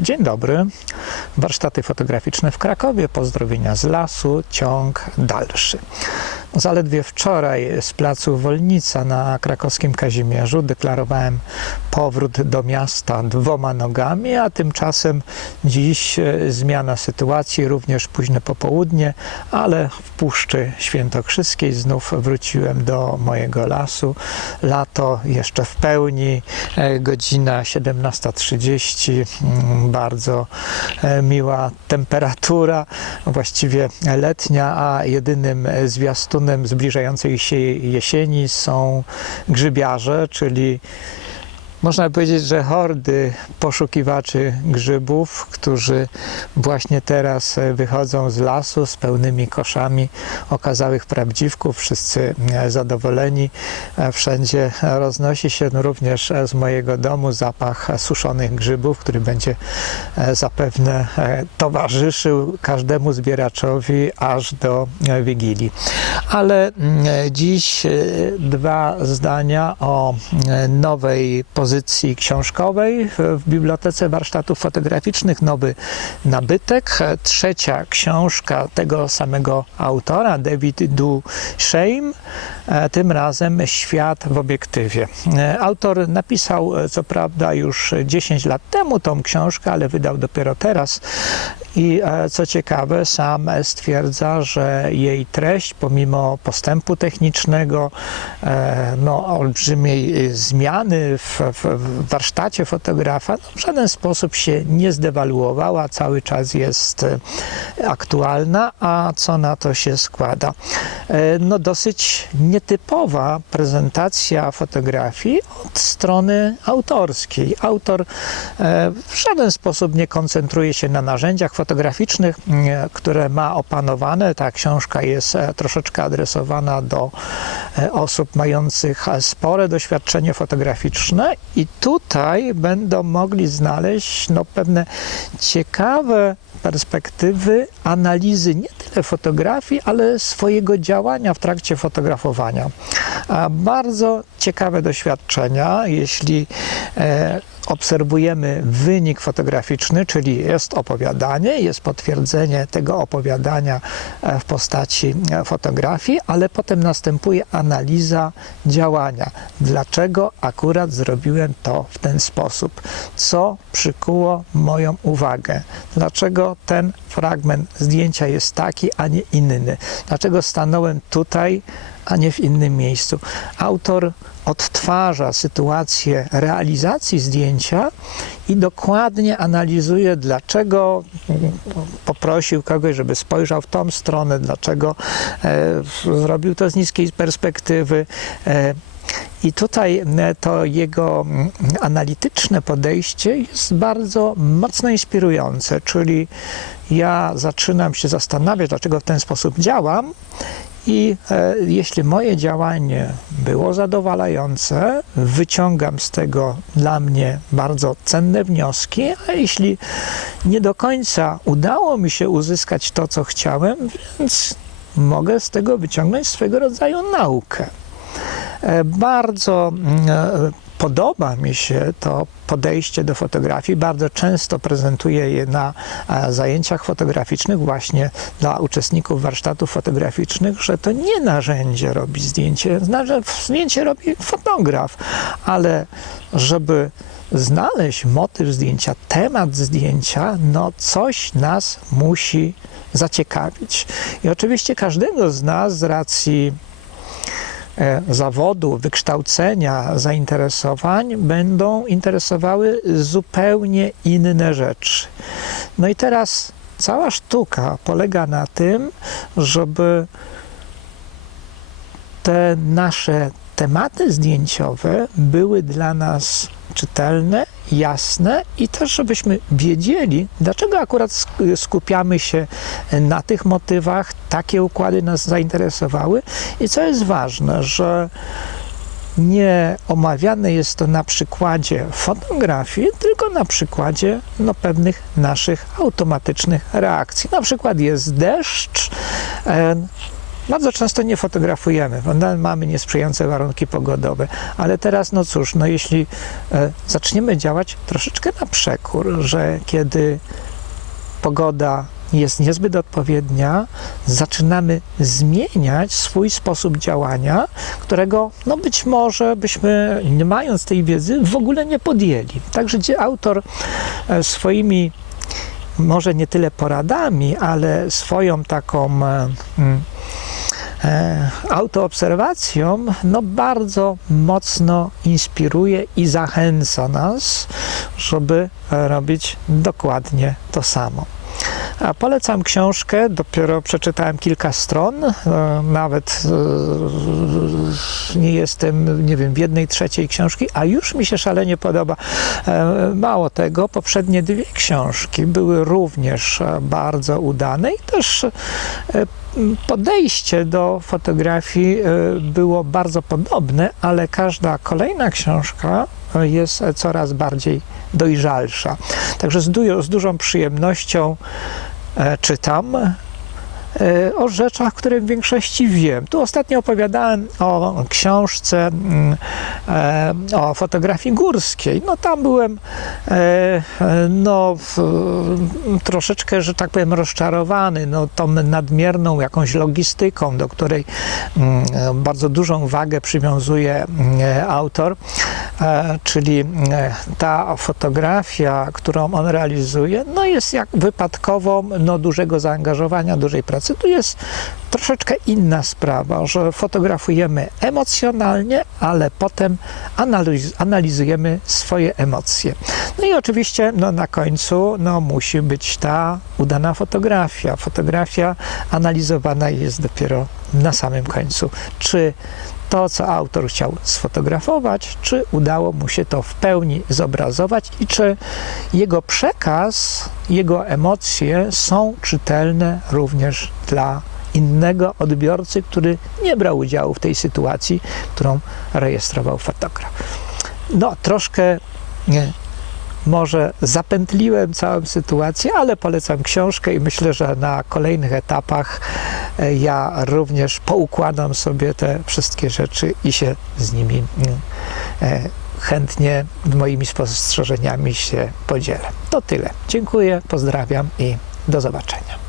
Dzień dobry. Warsztaty fotograficzne w Krakowie. Pozdrowienia z lasu. Ciąg dalszy. Zaledwie wczoraj z placu Wolnica na krakowskim Kazimierzu deklarowałem powrót do miasta dwoma nogami, a tymczasem dziś e, zmiana sytuacji, również późne popołudnie, ale w Puszczy Świętokrzyskiej znów wróciłem do mojego lasu. Lato jeszcze w pełni, e, godzina 17.30, mm, bardzo e, miła temperatura, właściwie letnia, a jedynym zwiastunem zbliżającej się jesieni są grzybiarze, czyli można powiedzieć, że hordy poszukiwaczy grzybów, którzy właśnie teraz e, wychodzą z lasu z pełnymi koszami okazałych prawdziwków, wszyscy e, zadowoleni. E, Wszędzie roznosi się również z mojego domu zapach suszonych grzybów, który będzie zapewne towarzyszył każdemu zbieraczowi aż do Wigilii. Ale mm, e, dziś e, dwa zdania o e, nowej pozycji książkowej w- Bibliotece Warsztatów Fotograficznych, nowy nabytek. Trzecia książka tego samego autora, David Duchamp, e, tym razem Świat w obiektywie. Autor napisał, co prawda, już 10 lat temu tą książkę, ale wydał dopiero teraz. I e, co ciekawe, sam stwierdza, że jej treść, pomimo postępu technicznego, e, no, olbrzymiej e, zmiany w, w, warsztacie fotografa, no, w żaden sposób się nie zdewaluowała, cały czas jest aktualna, a co na to się składa? No, dosyć nietypowa prezentacja fotografii od strony autorskiej. Autor w żaden sposób nie koncentruje się na narzędziach fotograficznych, m, które ma opanowane. Ta książka jest e, troszeczkę adresowana do e, osób mających spore doświadczenie fotograficzne i tutaj będą mogli znaleźć no, pewne ciekawe perspektywy analizy nie tyle fotografii, ale swojego działania w trakcie fotografowania. Bardzo ciekawe doświadczenia, jeśli e, obserwujemy wynik fotograficzny, czyli jest opowiadanie, jest potwierdzenie tego opowiadania e, w postaci e, fotografii, ale potem następuje analiza działania. Dlaczego akurat zrobiłem to w ten sposób? Co przykuło moją uwagę? Dlaczego ten fragment zdjęcia jest taki, a nie inny? Dlaczego stanąłem tutaj, a nie w innym miejscu? Autor odtwarza sytuację realizacji zdjęcia i dokładnie analizuje, dlaczego poprosił kogoś, żeby spojrzał w tą stronę, dlaczego e, zrobił to z niskiej perspektywy. E, i tutaj e, to jego mm, analityczne podejście jest bardzo mocno inspirujące, czyli ja zaczynam się zastanawiać, dlaczego w ten sposób działam, i e, jeśli moje działanie było zadowalające, wyciągam z tego dla mnie bardzo cenne wnioski, a jeśli nie do końca udało mi się uzyskać to, co chciałem, więc mogę z tego wyciągnąć swego rodzaju naukę. E, Bardzo mm, e, podoba mi się to podejście do fotografii. Bardzo często prezentuję je na e, zajęciach fotograficznych właśnie dla uczestników warsztatów fotograficznych, że to nie narzędzie robi zdjęcie, znaczy zdjęcie robi fotograf, ale żeby znaleźć motyw zdjęcia, temat zdjęcia, no coś nas musi zaciekawić. I oczywiście każdego z nas z racji zawodu, wykształcenia, zainteresowań będą interesowały zupełnie inne rzeczy. No i teraz cała sztuka polega na tym, żeby te nasze tematy zdjęciowe były dla nas czytelne, jasne i też, żebyśmy wiedzieli, dlaczego akurat sk- skupiamy się na tych motywach, takie układy nas zainteresowały i co jest ważne, że nie omawiane jest to na przykładzie fotografii, tylko na przykładzie no, pewnych naszych automatycznych reakcji. Na przykład jest deszcz, e, Bardzo często nie fotografujemy, bo mamy niesprzyjające warunki pogodowe, ale teraz, no cóż, no jeśli e, zaczniemy działać troszeczkę na przekór, że kiedy pogoda jest niezbyt odpowiednia, zaczynamy zmieniać swój sposób działania, którego no być może byśmy, nie mając tej wiedzy, w ogóle nie podjęli. Także gdzie autor e, swoimi może nie tyle poradami, ale swoją taką e, autoobserwacją, no bardzo mocno inspiruje i zachęca nas, żeby e, robić dokładnie to samo. A polecam książkę, dopiero przeczytałem kilka stron, e, nawet e, nie jestem, nie wiem, w jednej trzeciej książki, a już mi się szalenie podoba. E, Mało tego, poprzednie dwie książki były również bardzo udane i też podejście do fotografii było bardzo podobne, ale każda kolejna książka jest coraz bardziej dojrzalsza. Także z, z dużą przyjemnością czytam e, o rzeczach, które w większości wiem. Tu ostatnio opowiadałem o książce mm, e, o fotografii górskiej. No tam byłem e, e, no, troszeczkę, że tak powiem, rozczarowany no, tą nadmierną jakąś logistyką, do której mm, bardzo dużą wagę przywiązuje mm, autor, czyli ta fotografia, którą on realizuje, no jest jak wypadkową no, dużego zaangażowania, dużej pracy. Tu jest troszeczkę inna sprawa, że fotografujemy emocjonalnie, ale potem analiz analizujemy swoje emocje. No i oczywiście no, na końcu no, musi być ta udana fotografia. Fotografia analizowana jest dopiero na samym końcu. Czy to, co autor chciał sfotografować, czy udało mu się to w pełni zobrazować i czy jego przekaz, jego emocje są czytelne również dla innego odbiorcy, który nie brał udziału w tej sytuacji, którą rejestrował fotograf. No, troszkę może zapętliłem całą sytuację, ale polecam książkę i myślę, że na kolejnych etapach e, ja również poukładam sobie te wszystkie rzeczy i się z nimi mm, e, chętnie moimi spostrzeżeniami się podzielę. To tyle. Dziękuję, pozdrawiam i do zobaczenia.